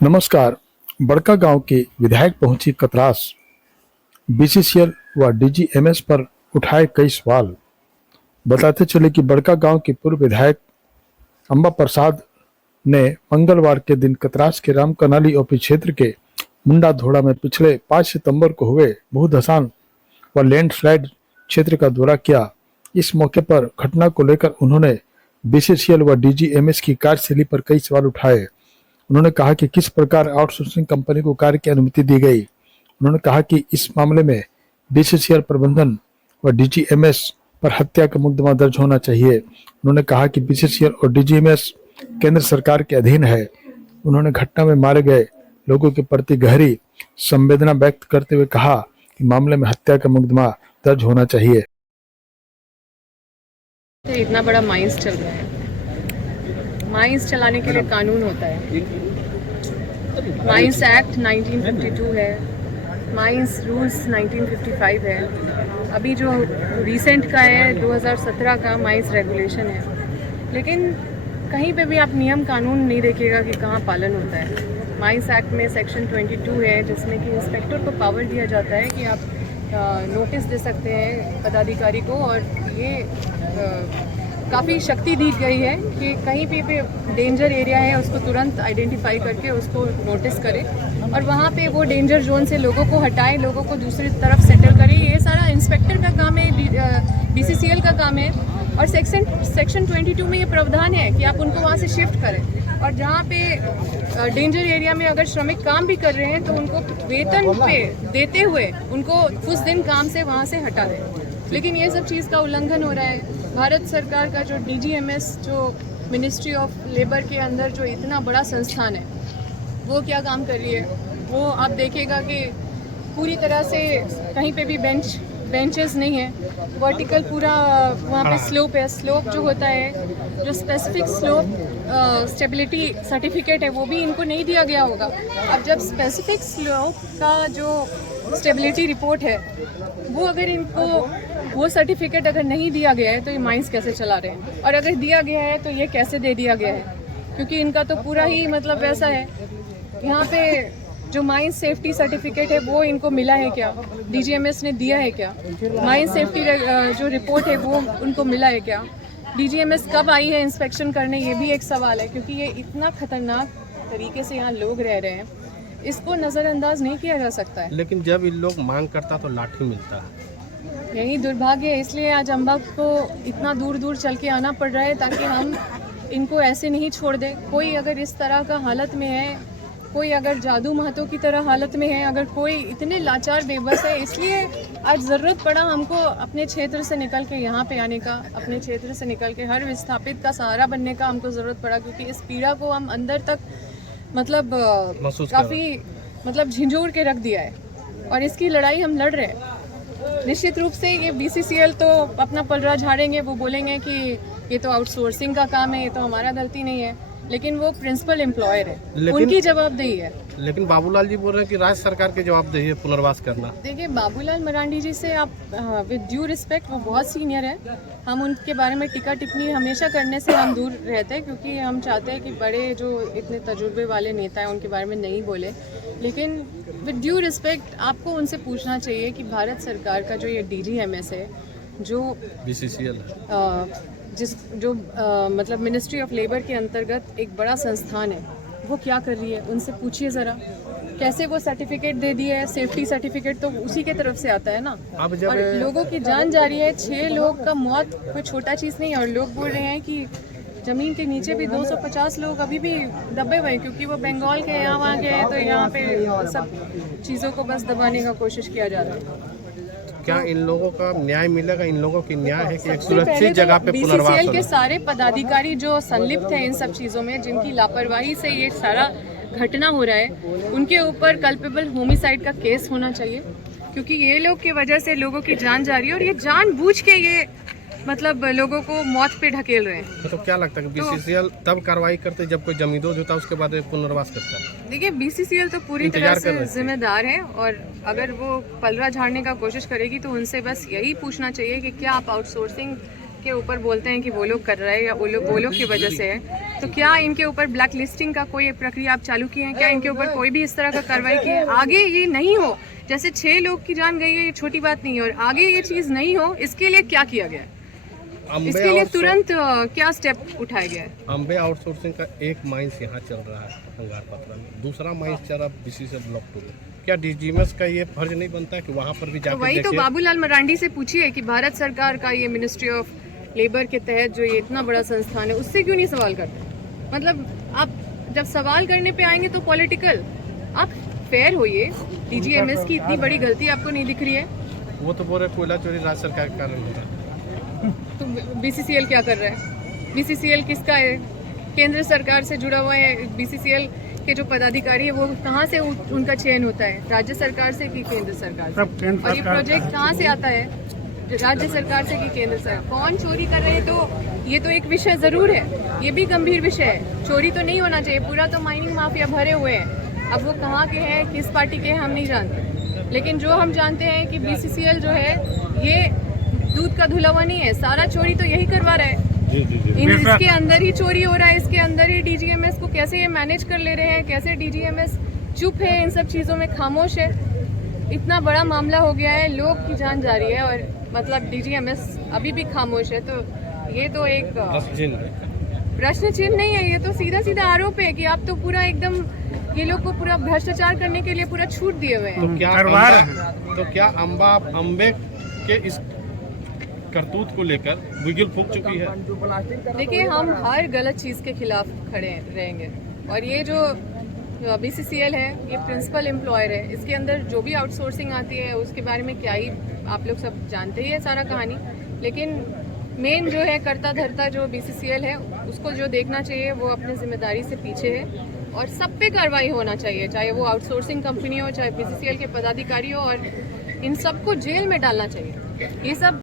नमस्कार। बड़का गांव के विधायक पहुंची कतरास। बीसीसीएल व डीजीएमएस पर उठाए कई सवाल। बताते चले कि बड़का गांव के पूर्व विधायक अंबा प्रसाद ने मंगलवार के दिन कतरास के राम कनाली ओपी क्षेत्र के मुंडा धोड़ा में पिछले 5 सितंबर को हुए भूधसान व लैंडस्लाइड क्षेत्र का दौरा किया। इस मौके पर घटना को लेकर उन्होंने बीसीसीएल व डीजीएमएस की कार्यशैली पर कई सवाल उठाए। उन्होंने कहा कि किस प्रकार आउटसोर्सिंग कंपनी को कार्य की अनुमति दी गई। उन्होंने कहा कि इस मामले में बीसीसीएल प्रबंधन व डीजीएमएस पर हत्या का मुकदमा दर्ज होना चाहिए। उन्होंने कहा कि बीसीसीएल और डीजीएमएस केंद्र सरकार के अधीन है। उन्होंने घटना में मारे गए लोगों के प्रति गहरी संवेदना व्यक्त करते हुए कहा कि मामले में हत्या का मुकदमा दर्ज होना चाहिए। इतना बड़ा माइंस चल रहा है। माइंस चलाने के लिए कानून होता है। माइंस एक्ट 1952 है, माइंस रूल्स 1955 है, अभी जो रिसेंट का है 2017 का माइंस रेगुलेशन है। लेकिन कहीं पे भी आप नियम कानून नहीं देखिएगा कि कहाँ पालन होता है। माइंस एक्ट में सेक्शन 22 है जिसमें कि इंस्पेक्टर को पावर दिया जाता है कि आप नोटिस दे सकते हैं पदाधिकारी को, और ये काफ़ी शक्ति दी गई है कि कहीं पे डेंजर एरिया है उसको तुरंत आइडेंटिफाई करके उसको नोटिस करें और वहाँ पे वो डेंजर जोन से लोगों को हटाए, लोगों को दूसरी तरफ सेटल करें। ये सारा इंस्पेक्टर का काम है, बीसीसीएल का काम है। और सेक्शन 22 में ये प्रावधान है कि आप उनको वहाँ से शिफ्ट करें, और जहाँ पे डेंजर एरिया में अगर श्रमिक काम भी कर रहे हैं तो उनको वेतन पे देते हुए उनको कुछ दिन काम से वहाँ से हटा दें। लेकिन ये सब चीज़ का उल्लंघन हो रहा है। भारत सरकार का जो डीजीएमएस, जो मिनिस्ट्री ऑफ लेबर के अंदर जो इतना बड़ा संस्थान है, वो क्या काम कर रही है। वो आप देखिएगा कि पूरी तरह से कहीं पे भी बेंचेस नहीं है, वर्टिकल पूरा वहाँ पे स्लोप है। स्लोप जो होता है, जो स्पेसिफिक स्लोप स्टेबिलिटी सर्टिफिकेट है, वो भी इनको नहीं दिया गया होगा। अब जब स्पेसिफिक स्लोप का जो स्टेबिलिटी रिपोर्ट है वो अगर इनको वो सर्टिफिकेट अगर नहीं दिया गया है तो ये माइंस कैसे चला रहे हैं, और अगर दिया गया है तो ये कैसे दे दिया गया है, क्योंकि इनका तो पूरा ही मतलब वैसा है। यहाँ पे जो माइंस सेफ्टी सर्टिफिकेट है वो इनको मिला है क्या, डीजीएमएस ने दिया है क्या, माइंस सेफ्टी जो रिपोर्ट है वो उनको मिला है क्या, डीजीएमएस कब आई है इंस्पेक्शन करने, ये भी एक सवाल है। क्योंकि ये इतना खतरनाक तरीके से यहाँ लोग रह रहे हैं, इसको नज़रअंदाज नहीं किया जा सकता है। लेकिन जब इन लोग मांग करता तो लाठी मिलता है। यही दुर्भाग्य है, इसलिए आज अम्बा को इतना दूर दूर चल के आना पड़ रहा है ताकि हम इनको ऐसे नहीं छोड़ दें। कोई अगर इस तरह का हालत में है, कोई अगर जादू महतो की तरह हालत में है, अगर कोई इतने लाचार बेबस है, इसलिए आज ज़रूरत पड़ा हमको अपने क्षेत्र से निकल के यहाँ पे आने का, अपने क्षेत्र से निकल के हर विस्थापित का सहारा बनने का हमको ज़रूरत पड़ा। क्योंकि इस पीड़ा को हम अंदर तक मतलब काफ़ी मतलब झिंझोर के रख दिया है, और इसकी लड़ाई हम लड़ रहे हैं। निश्चित रूप से ये बीसीसीएल तो अपना पलड़ा झाड़ेंगे, वो बोलेंगे कि ये तो आउटसोर्सिंग का काम है, ये तो हमारा गलती नहीं है, लेकिन वो प्रिंसिपल एम्प्लॉयर है, उनकी जवाबदेही है। लेकिन बाबूलाल जी बोल रहे हैं कि राज्य सरकार की जवाबदेही है पुनर्वास करना। देखिए, बाबूलाल मरांडी जी से आप विद ड्यू रिस्पेक्ट, वो बहुत सीनियर है, हम उनके बारे में टिक्का टिप्पणी हमेशा करने से हम दूर रहते हैं, क्योंकि हम चाहते हैं कि बड़े जो इतने तजुर्बे वाले नेता हैं उनके बारे में नहीं बोले। लेकिन विद ड्यू रिस्पेक्ट आपको उनसे पूछना चाहिए कि भारत सरकार का जो ये डीजीएमएस है, जो बीसीसीएल मतलब मिनिस्ट्री ऑफ लेबर के अंतर्गत एक बड़ा संस्थान है, वो क्या कर रही है, उनसे पूछिए ज़रा। कैसे वो सर्टिफिकेट दे दिए है, सेफ्टी सर्टिफिकेट तो उसी के तरफ से आता है ना। और लोगों की जान जा रही है, 6 लोग का मौत कोई छोटा चीज़ नहीं है। और लोग बोल रहे हैं कि ज़मीन के नीचे भी 250 लोग अभी भी दबे हुए हैं, क्योंकि वो बंगाल के यहाँ वहाँ के हैं, तो यहाँ पे सब चीज़ों को बस दबाने का कोशिश किया जा रहा है। क्या इन लोगों का न्याय मिलेगा? इन लोगों की न्याय है कि एक सुरक्षित जगह पे पुनर्वास हो। बीसीसीएल के सारे पदाधिकारी जो संलिप्त हैं इन सब चीज़ों में, जिनकी लापरवाही से ये सारा घटना हो रहा है, उनके ऊपर कल्पेबल होमिसाइड का केस होना चाहिए। क्योंकि ये लोग की वजह से लोगों की जान जा रही है, और ये जानबूझ के ये मतलब लोगों को मौत पे ढकेल रहे हैं। तो क्या लगता है कि बीसीसीएल तब कार्रवाई करते जब कोई जमींदोज होता है, उसके बाद पुनर्वास करता है? देखिए, बीसीसीएल तो पूरी तरह से जिम्मेदार है, और अगर वो पलड़ा झाड़ने का कोशिश करेगी तो उनसे बस यही पूछना चाहिए कि क्या आप आउटसोर्सिंग के ऊपर बोलते हैं कि वो लोग कर रहे हैं या वो लोग की वजह से है, तो क्या इनके ऊपर ब्लैक लिस्टिंग का कोई प्रक्रिया आप चालू किए हैं? क्या इनके ऊपर कोई भी इस तरह का कार्रवाई की है? आगे ये नहीं हो, जैसे 6 लोग की जान गई है, ये छोटी बात नहीं है, और आगे ये चीज़ नहीं हो, इसके लिए क्या किया गया है? इसके लिए तुरंत क्या स्टेप उठाया गया है? अम्बे आउटसोर्सिंग का एक माइंस यहाँ चल रहा है अंगारपत्रा में, दूसरा माइंस चल रहा है BCCL ब्लॉक 2 में। क्या DGMS का ये फर्ज नहीं बनता है कि वहाँ पर भी तो जाकर वही तो देखिए? बाबूलाल मरांडी से पूछिए कि भारत सरकार का ये मिनिस्ट्री ऑफ लेबर के तहत जो ये इतना बड़ा संस्थान है, उससे क्यों नहीं सवाल करते? मतलब आप जब सवाल करने पे आएंगे तो पॉलिटिकल, आप फेयर होइए। DGMS की इतनी बड़ी गलती आपको नहीं दिख रही है? वो तो बोल रहे कोयला चोरी राज्य सरकार के कारण हो रहा है। तो BCCL क्या कर रहा है? BCCL किसका है? केंद्र सरकार से जुड़ा हुआ है। BCCL के जो पदाधिकारी है वो कहाँ से उनका चयन होता है? राज्य सरकार से कि केंद्र सरकार से? और ये प्रोजेक्ट कहाँ से आता है? राज्य सरकार से कि केंद्र सरकार? कौन चोरी कर रहे हैं? तो ये तो एक विषय जरूर है, ये भी गंभीर विषय है। चोरी तो नहीं होना चाहिए, पूरा तो माइनिंग माफिया भरे हुए हैं। अब वो कहाँ के हैं, किस पार्टी के हैं, हम नहीं जानते, लेकिन जो हम जानते हैं कि BCCL जो है ये दूध का धुला हुआ नहीं है, सारा चोरी तो यही करवा रहा है। इसके अंदर ही चोरी हो रहा है, इसके अंदर ही DGMS को कैसे ये मैनेज कर ले रहे हैं, कैसे DGMS चुप है, इन सब चीज़ों में खामोश है। इतना बड़ा मामला हो गया है, लोग की जान जा रही है और मतलब DGMS अभी भी खामोश है। तो ये तो एक प्रश्न चिन्ह नहीं है, ये तो सीधा सीधा आरोप है कि आप तो पूरा एकदम ये लोग को पूरा भ्रष्टाचार करने के लिए पूरा छूट दिए हुए हैं। तो क्या अम्बे के इस करतूत को लेकर बिगुल फूंक चुकी है? देखिए, हम हर गलत चीज़ के खिलाफ खड़े रहेंगे, और ये जो BCCL है ये प्रिंसिपल एम्प्लॉयर है, इसके अंदर जो भी आउटसोर्सिंग आती है उसके बारे में क्या ही आप लोग सब जानते ही है सारा कहानी। लेकिन मेन जो है कर्ता धर्ता जो BCCL है, उसको जो देखना चाहिए वो अपनी जिम्मेदारी से पीछे है, और सब पे कार्रवाई होना चाहिए, चाहे वो आउटसोर्सिंग कंपनी हो, चाहे BCCL के पदाधिकारी हो, और इन सबको जेल में डालना चाहिए। ये सब